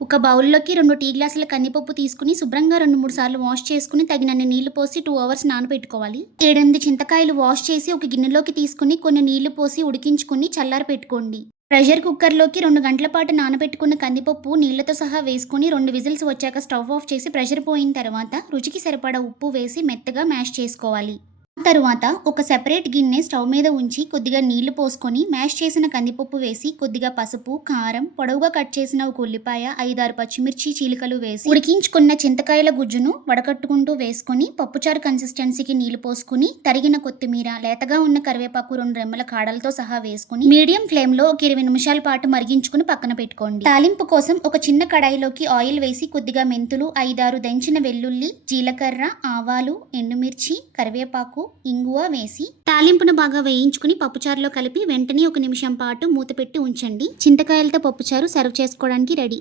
ఒక బౌల్‌లోకి 2 టీ గ్లాసుల కందిపప్పు తీసుకొని శుభ్రంగా 2, 3 సార్లు వాష్ చేసుకొని తగినన్ని నీళ్లు పోసి 2 అవర్స్ నానబెట్టుకోవాలి. 7, 8 చింతకాయలు వాష్ చేసి ఒక గిన్నెలోకి తీసుకొని కొన్ని నీళ్లు పోసి ఉడికించుకొని చల్లారపెట్టుకోండి. ప్రెషర్ కుక్కర్‌లోకి 2 గంటల పాటు నానబెట్టుకున్న కందిపప్పు నీళ్లతో సహా వేసుకొని 2 విజిల్స్ వచ్చాక స్టవ్ ఆఫ్ చేసి ప్రెషర్ పోయిన తర్వాత రుచికి సరిపడా ఉప్పు వేసి మెత్తగా మ్యాష్ చేసుకోవాలి. తరువాత ఒక సెపరేట్ గిన్నె స్టవ్ మీద ఉంచి కొద్దిగా నీళ్లు పోసుకొని మ్యాష్ చేసిన కందిపప్పు వేసి కొద్దిగా పసుపు, కారం, పొడవుగా కట్ చేసిన ఒక ఉల్లిపాయ, 5, 6 పచ్చిమిర్చి చీలికలు వేసి ఉడికించుకున్న చింతకాయల గుజ్జును వడకట్టుకుంటూ వేసుకొని పప్పుచారు కన్సిస్టెన్సీకి నీళ్లు పోసుకుని తరిగిన కొత్తిమీర, లేతగా ఉన్న కరివేపాకు 2 రెమ్మల కాడలతో సహా వేసుకుని మీడియం ఫ్లేమ్ లో ఒక 20 నిమిషాల పాటు మరిగించుకుని పక్కన పెట్టుకోండి. తాలింపు కోసం ఒక చిన్న కడాయిలోకి ఆయిల్ వేసి కొద్దిగా మెంతులు, 5, 6 దంచిన వెల్లుల్లి, జీలకర్ర, ఆవాలు, ఎండుమిర్చి, కరివేపాకు, ఇంగువ వేసి తాలింపును బాగా వేయించుకుని పప్పుచారులో కలిపి వెంటనే 1 నిమిషం పాటు మూత పెట్టి ఉంచండి. చింతకాయలతో పప్పుచారు సర్వ్ చేసుకోవడానికి రెడీ.